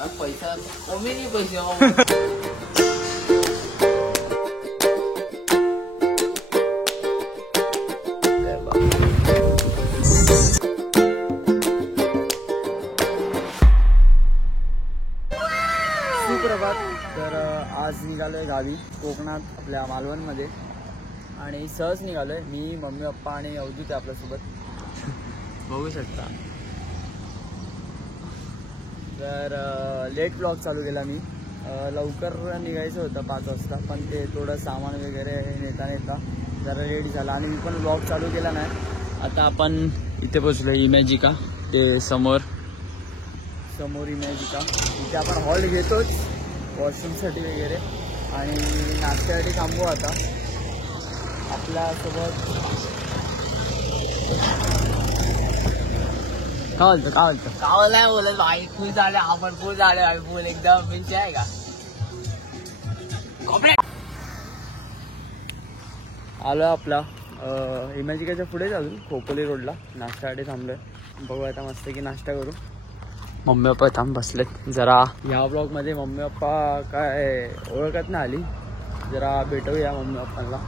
पैसा कमी नाही पैसे सुप्रभात. तर आज निघालोय गावी कोकणात आपल्या मालवणमध्ये आणि सहज निघालोय. मी मम्मी पप्पा आणि अवधूत आहे आपल्यासोबत बघू शकता. तर लेट ब्लॉग चालू केला मी. लवकर निघायचं होतं 5 वाजता पण ते थोडं सामान वगैरे नेता जरा लेट झाला आणि मी पण ब्लॉग चालू केला नाही. आता आपण इथे पोचलो इमॅजिका ते समोर इमॅजिका. इथे आपण हॉल घेतोच वॉशरूमसाठी वगैरे आणि नाश्त्यासाठी थांबू. आता आपल्यासोबत काय नाही बोलत भाई. फुल झाले आपण फुल झाले भाई. फुल एकदम विषय आहे का. आलो आपला इमॅजिकाच्या पुढेच अजून खोपोली रोडला नाश्त्यासाठी थांबलोय. बघू आता मस्त की नाश्ता करू. मम्मी पप्पा थांब बसलेत. जरा ह्या ब्लॉगमध्ये मम्मी पप्पा काय ओळखत नाही आली. जरा भेटूया मम्मी पप्पांना.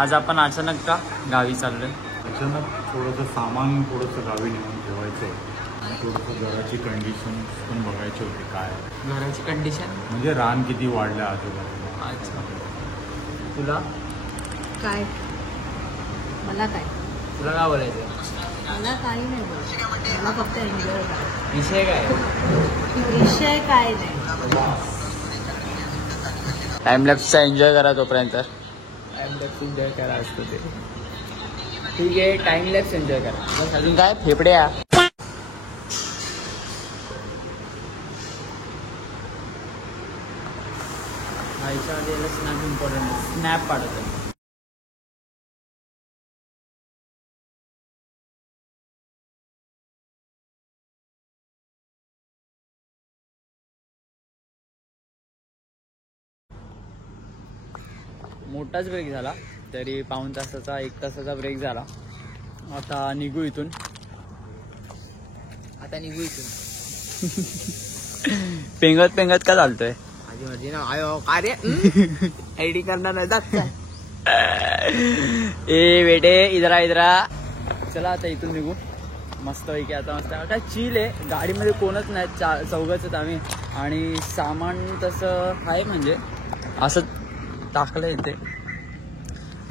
आज आपण अचानक का गावी चाललोय. अचानक थोडंसं सामान गावी नेऊन ठेवायचं आहे. थोडंसं घराची कंडिशन पण बघायची होती. काय घराची कंडिशन म्हणजे रान किती वाढलं आजूबाजूला. अच्छा. तुला काय मला काय बोलायचं. मला काही नाही बोलायचं. मला फक्त एन्जॉय करायचं. विषय काय विषय काय नाही. टाइमलॅप्सचा एन्जॉय करा तोपर्यंत. टाइमलॅप्स एन्जॉय करा असतो ते. ठीक आहे टाइमलॅप्स एन्जॉय करा. बस अजून काय फेफड्या. आईच्या आधी याला स्नॅप इम्पॉर्टंट आहे. स्नॅप काढत आहे. मोठाच ब्रेक झाला तरी पाऊण तासाचा 1 तासाचा ब्रेक झाला. आता निघू इथून. पेंगत का चालतोय. माझी मर्जी ना. आयो काय रे आयडी करणार नाही जात काय. ए बेटे इधरा. चला आता इथून निघू मस्त पैकी. आता मस्त काय चिल आहे. गाडीमध्ये कोणच नाही. 4 आहेत आम्ही आणि सामान तसं आहे म्हणजे असं टाकलं इथे.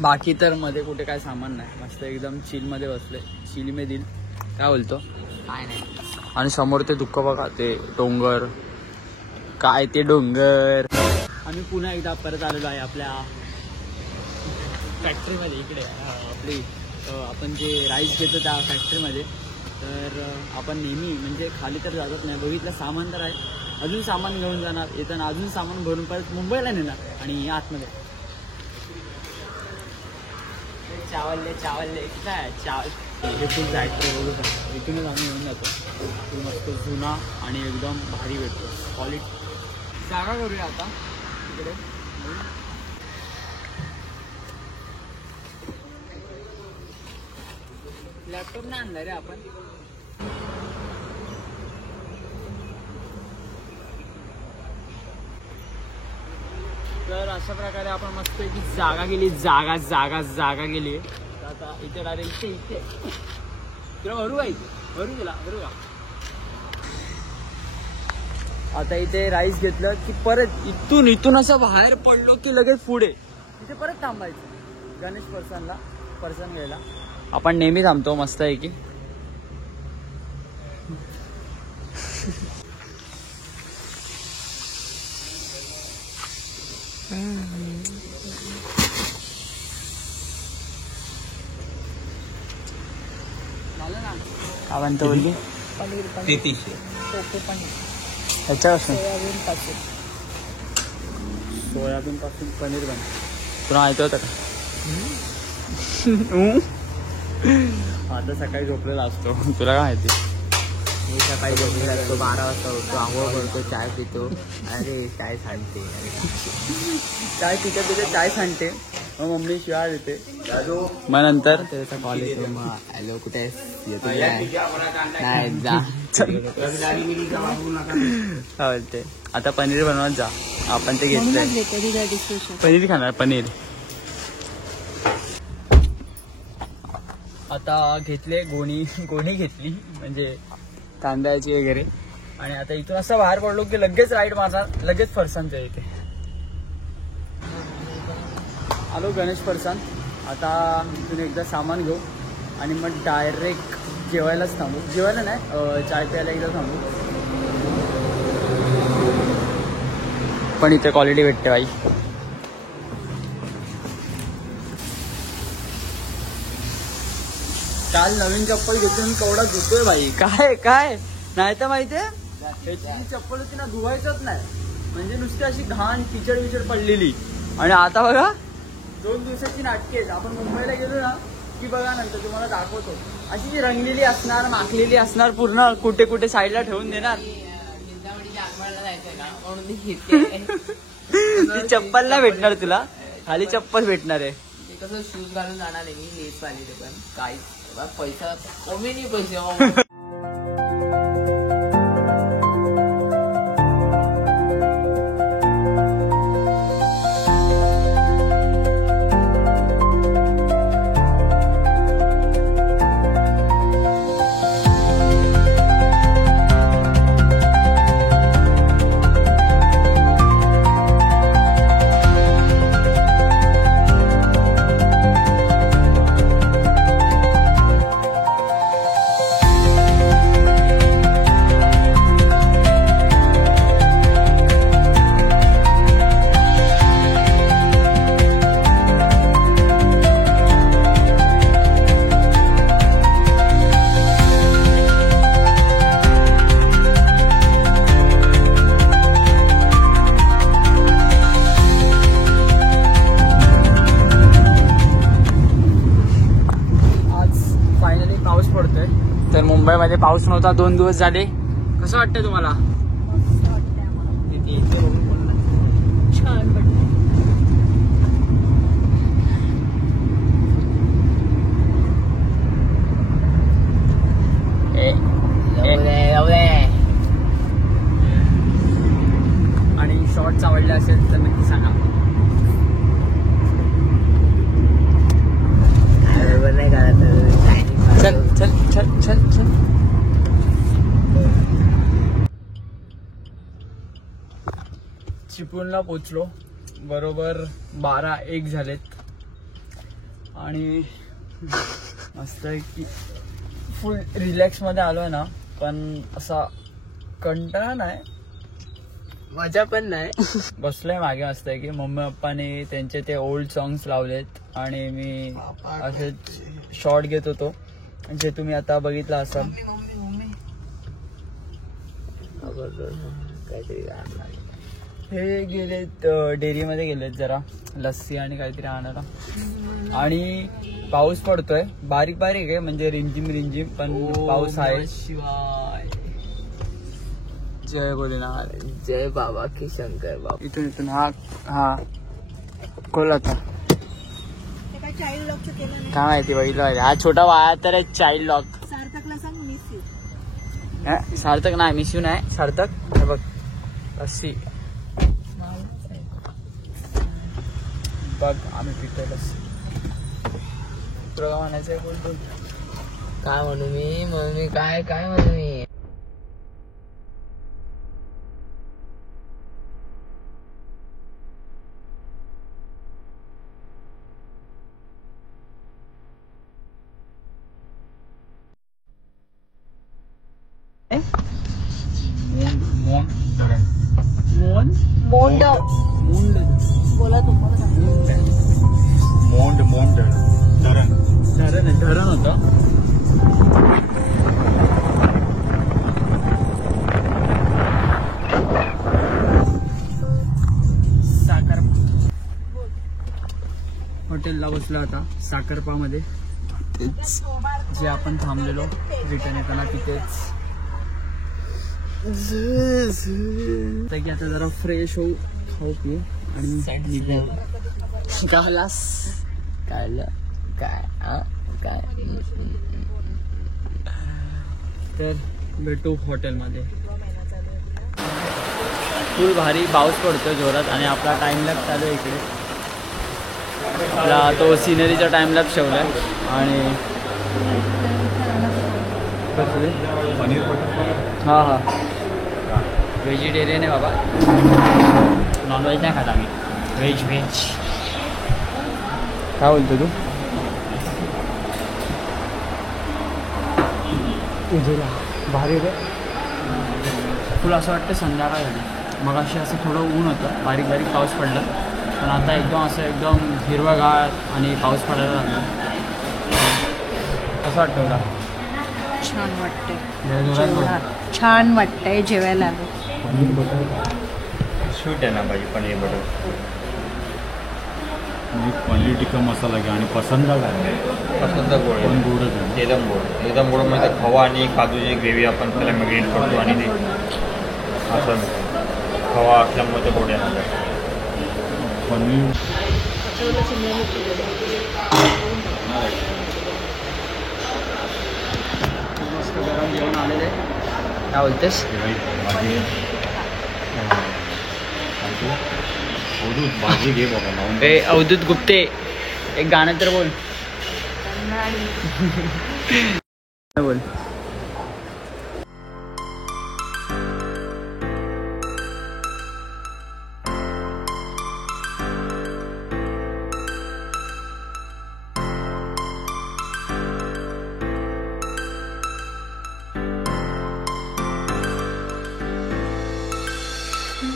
बाकी तर मध्ये कुठे काय सामान नाही. मस्त एकदम चिलमध्ये बसले. चिल में दिल काय बोलतो काय नाही. आणि समोर ते दुःख बघा. ते डोंगर काय ते डोंगर. आम्ही पुन्हा एकदा परत आलेलो आहे आपल्या फॅक्टरीमध्ये. इकडे आपली आपण जे राईस घेतो त्या फॅक्टरीमध्ये. तर आपण नेहमी म्हणजे खाली तर जातच नाही. बघितलं सामान तर आहे. अजून सामान घेऊन जाणार. येताना अजून सामान भरून परत मुंबईला नेणार आणि आतमध्ये चावलले काय चावल हे फुल फॅक्टरी बघू शकतो. इथूनच आम्ही येऊन जातो. फुल मस्त जुना आणि एकदम भारी भेटतो क्वालिटी. जागा करूया आता इकडे. लॅपटॉप नाही आणला रे आपण. तर अशा प्रकारे आपण मस्त की जागा गेली. जागा गेली. आता इथे डायरेक्ट इथे तुला भरू का. आता इथे राईस घेतलं की परत इथून असं बाहेर पडलो की लगेच पुढे तिथे परत थांबायचं. गणेश पर्सन घ्यायला आपण नेहमी थांबतो मस्त आहे की. आपण तो बोलली पनीर 3300 कोको पनीर ह्याच्यापासून सोयाबीन पासून पासून पनीर बन. तुला माहिती होतं का. आता सकाळी झोपलेला असतो. तुला काय माहिती. मी सकाळी झोपलेला असतो. 12 वाजता उठतो. आंघोळ करतो. चाय पितो. अरे चाय सांडते. चाय पिते चाय सांडते. मग मम्मी शिवाय देते. मग नंतर त्याचा कॉल येतो. मग हॅलो कुठे आहेस. येतो नाही जा बोलते आता पनीर बनवत जा. आपण ते घेतलंय पनीर खाणार पनीर. आता घेतले गोणी घेतली म्हणजे तांदळाची वगैरे. आणि आता इथून असं बाहेर पडलो की लगेच राईड मारणार, लगेच फरसाणच्या इथे आलो गणेश फरसाण. आता इथून एकदा सामान घेऊ आणि मग डायरेक्ट जेवायलाच थांबू. जेवायला नाही चाय प्यायला एकदा थांबू. पण इथे क्वालिटी भेटते बाई. काल नवीन चप्पल घेतली केवढा धुतोय भाई. काय नाही तर माहितीये ह्याची चप्पल होती ना धुवायचंच नाही म्हणजे नुसती अशी घाण पिचड पडलेली. आणि आता बघा 2 दिवसाची नाटके आहेत. आपण मुंबईला गेलो ना की बघा नंतर तुम्हाला दाखवतो. अशी जी रंगलेली असणार माखलेली असणार पूर्ण कुठे कुठे साईडला ठेवून देणार. ती चप्पल नाही भेटणार तुला, खाली चप्पल भेटणार आहे. कसं शूज घालून जाणार आहे मी लेस पाहिजे ते पण काही पैसा कमी नाही पैसे. तर मुंबईमध्ये पाऊस नव्हता 2 दिवस झाले. कसं वाटतंय तुम्हाला? छान वाटतं. आणि शॉर्ट्स आवडले असेल तर नक्की सांगा. चल चल चल चल चल. चिपळूणला पोचलो. बरोबर 12-1 झालेत. आणि मस्त की फुल रिलॅक्स मध्ये आलोय ना. पण असा कंटाळा नाही, मजा पण नाही. बसलोय मागे. मस्त आहे की मम्मी पप्पाने त्यांचे ते ओल्ड सॉंग्स लावलेत आणि मी असे शॉर्ट घेत होतो जे तुम्ही आता बघितला असाल. हे गेलेत डेअरीमध्ये गेलेत जरा लस्सी आणि काहीतरी आणायला. आणि पाऊस पडतोय बारीक बारीक आहे म्हणजे रिमझिम पण पाऊस आहे. शिवाय जय भोलेनाथ. जय बाबा की शंकर बाबा. इथून हा खोल आता. चाइल्ड लॉकचं केलं नाही. काय माहिती बघितलं. हा छोटा वाया तर आहे चाइल्ड लॉक. सार्थकला सांग मिस यू. सार्थक नाही मिस यू नाही. सार्थक हे बघ लस्सी बघ आम्ही पितोय लस्सी. तुला म्हणायचंय बोलतो. काय म्हणू मी काय म्हणू मी. मोंड बोला तुम्हाला मोंड धरण होतं. हॉटेलला बसलो आता साखरपामध्ये. जे आपण थांबलेलो रिटर्न येताना तिथेच. की आता जरा फ्रेश होऊ खाऊ पिऊ आणि गालास काय तर भेटू हॉटेलमध्ये. फुल भारी पाऊस पडतो जोरात आणि आपला टाइमलॅप चालू आहे इकडे. आपला तो सिनरीचा टाइमलॅप ठेवला आहे. आणि पनीर बटर. हां हां व्हेजिटेरियन आहे बाबा, नॉनव्हेज नाही खात आम्ही, व्हेज. काय बोलतो तू? उजेला भारी रे. तुला असं वाटतं संध्याकाळ झाली. मग अशी असं थोडं ऊन होतं, बारीक बारीक पाऊस पडला, पण आता एकदम हिरवागार आणि पाऊस पडायला लागला. कसं वाटतं तुला? छान वाटतंय, जोरात छान वाटतंय जेवायला आलो. पनीर बटर स्वीट आहे ना भाजी, पनीर बटर. पनीर टिक्का मसाला घ्या आणि पसंत काय पसंत गोड पण गोडच आहे. एकदम गोड म्हणजे खवा आणि काजूची ग्रेव्ही आपण त्याला मॅरिनेट करतो आणि ते असं खवा असल्यामुळे ते गोड येणार. पनीर मस्त गरम जेवण आलेलं आहे. काय बोलतेस? भाजी घे बाबा लावून. ए अवधूत गुप्ते, एक गाणं तर बोल. बोल.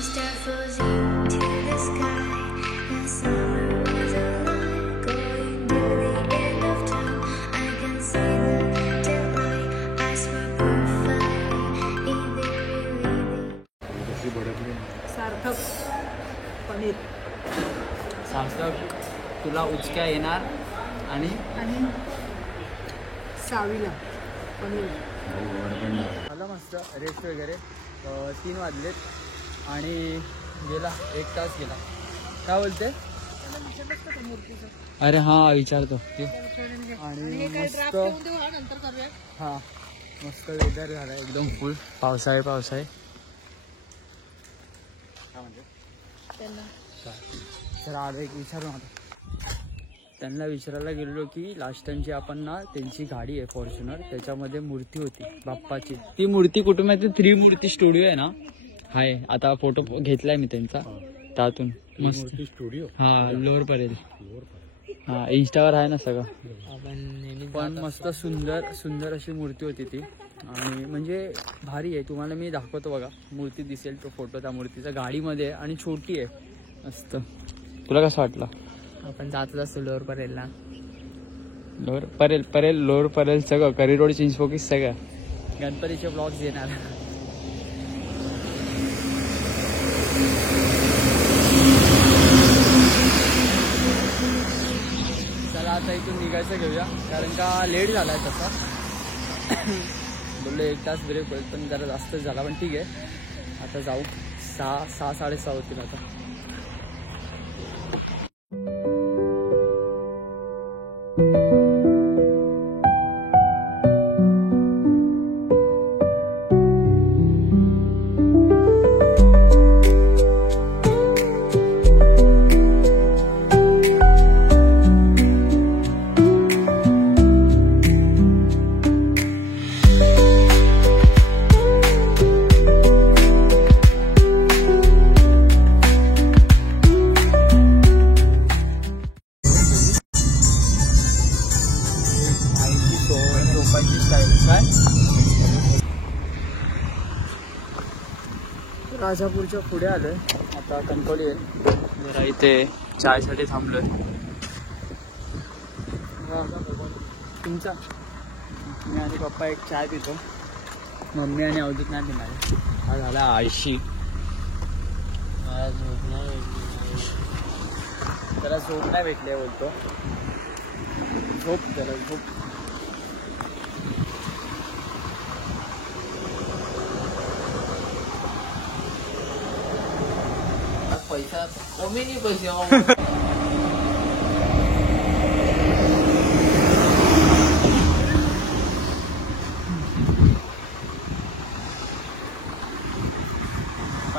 Start floating to the sky. The summer was alive, going to the end of time. I can see the daylight. I swear perfectly in the really. सार्थक पनीर सार्थक, तुला उचक्या येणार आणि आणि सावीला पनीर. झालं मस्त रेस्ट वगैरे. 3 वाजलेत आणि गेला 1 तास गेला. काय बोलते? अरे हां विचारतो ते. आणि मस्त हां मस्त वेदर झाला एकदम फुल पावसाळे. काय म्हणते तर आज एक विचारू आता. त्यांना विचारायला गेलेलो की लास्ट टाइमची आपण ना त्यांची गाडी आहे फॉर्च्युनर, त्याच्यामध्ये मूर्ती होती बाप्पाची. ती मूर्ती कुठे माहिती? 3 मूर्ती स्टुडिओ आहे ना, हाय. आता फोटो घेतलाय मी त्यांचा त्यातून. मस्त स्टुडिओ. हा लोअर परेल. हा इंस्टावर आहे ना सगळं. पण मस्त सुंदर अशी मूर्ती होती ती. आणि म्हणजे भारी आहे. तुम्हाला मी दाखवतो बघा, मूर्ती दिसेल तो फोटो त्या मूर्तीचा. गाडीमध्ये आणि छोटी आहे मस्त. तुला कसं वाटलं? आपण जातच असतो लोअर परेलला. लोअर परेल सगळं करी रोड चिंचपोकीस सगळं. गणपतीचे ब्लॉग्स येणार. चला आता इथून निघायचं घेऊया, कारण का लेट झाला आहे तसा. बोललो 1 तास ब्रेक होईल, पण जरा जास्तच झाला. पण ठीक आहे, आता जाऊ. 6 साडेसहा होतील आता. राजापूरच्या पुढे आलोय आता. कणकवली आहे जरा, इथे चायसाठी थांबलोय. तुमचा मी आणि पप्पा एक चाय पितो. मम्मी आणि अवधूत नाही पिणार. हा झाला 80. त्याला झोप नाही भेटली बोलतो. त्याला झोप. पैसा कमी नाही पैसे.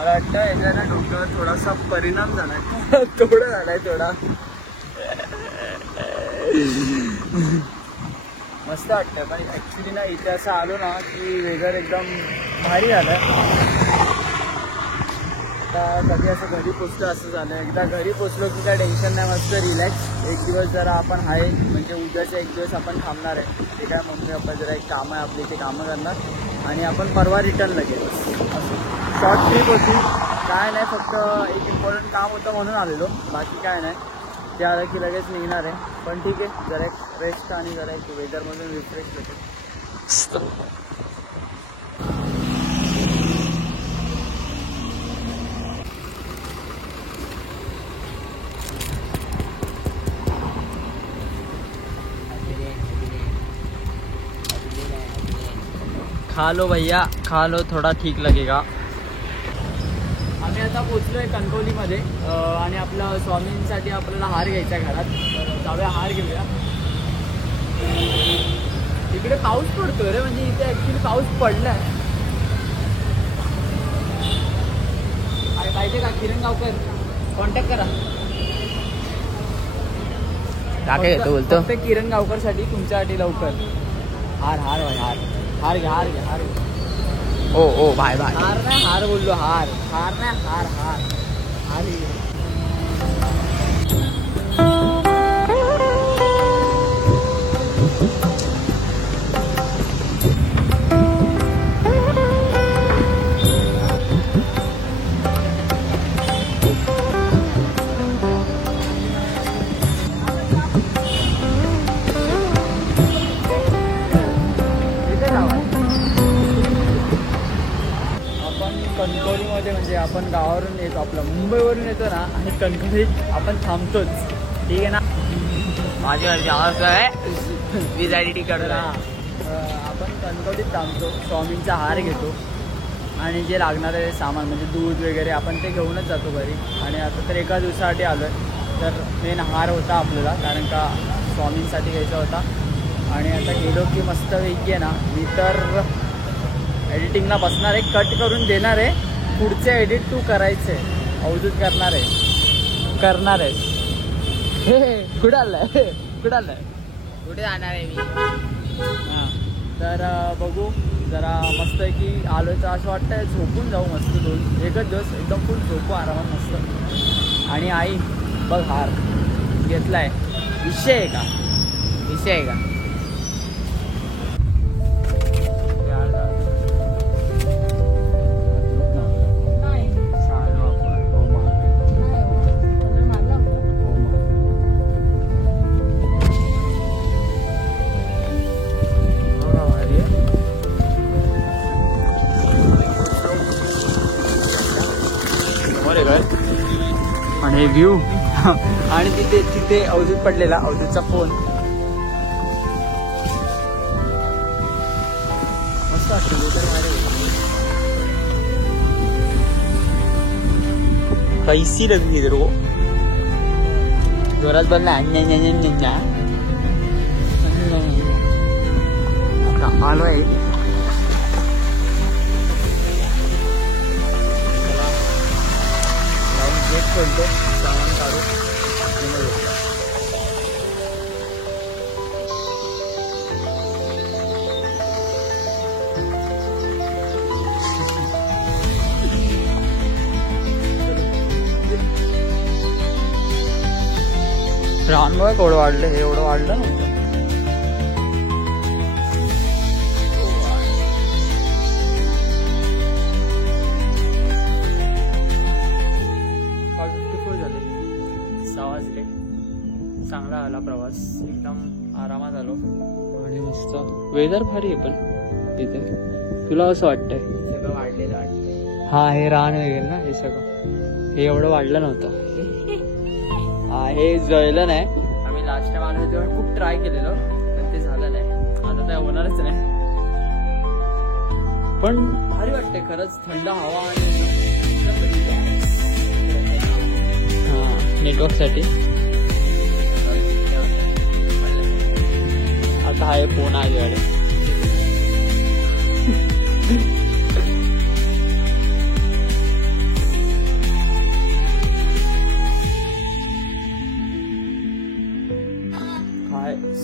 मला वाटतं याच्या ना डोक्यावर थोडासा परिणाम झालाय थोडं झालाय थोडा मस्त वाटतं पण ॲक्च्युली ना इथे असं आलो ना की वेदर एकदम भारी झालं. आता कधी असं घरी पोचलो असं झालं. एकदा घरी पोचलो की काय टेन्शन नाही, मस्त रिलॅक्स. एक दिवस जरा आपण आहे म्हणजे उद्याचा एक दिवस आपण थांबणार आहे. ते काय मम्मी पप्पा जरा एक कामं आहे आपली ते कामं करणार आणि आपण परवा रिटर्न लगेच. असं शॉर्ट ट्रिप होती, काय नाही, फक्त एक इम्पॉर्टंट काम होतं म्हणून आलेलो, बाकी काय नाही. ते आलं की लगेच निघणार आहे. पण ठीक आहे, जरा एक रेस्ट आणि जरा एक वेदरमधून रिफ्रेश होते. खा लो भैया खा लो, थोडा ठीक लगेगा. आम्ही आता पोचलोय कणकवलीमध्ये आणि आपला स्वामींसाठी आपल्याला हार घ्यायचा आहे घरात. तर जाऊया हार घेऊया. इकडे पाऊस पडतोय रे, म्हणजे इथे ॲक्च्युली पाऊस पडलाय. अरे पाहिजे का किरण गावकर कॉन्टॅक्ट करा. काय येतो बोलतो फक्त किरण गावकरसाठी तुमच्यासाठी लवकर हार हार भाई हार हार घ्या हार घ्या हार घ्या. ओ ओ बाय बाय. हार नाही हार बोललो, हार हार नाही हार हार हार. कणकवलीमध्ये म्हणजे आपण गावावरून येतो, आपलं मुंबईवरून येतो ना आणि कणकवलीत आपण थांबतोच. ठीक आहे ना. माझी आवाज आहे वीज आयडेंटिटी काढून. आपण कणकवलीत थांबतो, स्वामींचा हार घेतो आणि जे लागणारे सामान म्हणजे दूध वगैरे आपण ते घेऊनच जातो घरी. आणि आता तर एका दिवसासाठी आलो आहे, तर मेन हार होता आपल्याला कारण का स्वामींसाठी घ्यायचा होता. आणि आता गेलो की मस्त वेगळी आहे ना, मी तर एडिटिंगला बसणार आहे, कट करून देणार आहे. पुढचे एडिट तू करायचे, अवधूत करणार आहे. हे कुठं आलंय कुठं आलंय कुठे जाणार आहे मी. हां तर बघू जरा मस्त आहे की आलो तर असं वाटतंय झोपून जाऊ मस्त. एकच दिवस एकदम फुल झोपू आरामात मस्त. आणि आई बघ हार घेतलाय, विषय आहे का विषय आहे का. आणि व्ह्यू आणि तिथे अवधूत पडलेला, अवधूतचा फोन मस्त वाटतं. कैसी लगी तेरे को. जोरात बनला आलो आहे. गेट खोलतो, सामान काढू आणि मग येतो. रानमुळे केवढं वाढलं, हे एवढं वाढलं नव्हतं. चांगला आला प्रवास, एकदम आरामात आलो आणि मस्त वेदर भारी आहे. पण तिथे तुला असं वाटतंय सगळं वाढलेलं वाटतं. हा हे रान वगैरे ना, हे सगळं हे एवढं वाढलं नव्हतं. हा हे जळलं नाही. आम्ही लास्ट टाइम आलो तेव्हा खूप ट्राय केलेलं पण ते झालं नाही. आता ते होणारच नाही. पण भारी वाटतंय खरंच, थंड हवा आणि हा नेटवर्कसाठी. आता आहे फोन आल्याकडे.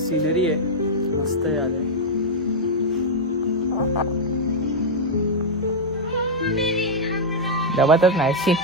सिनरी आहे मस्त आहे आले. दबातच नाही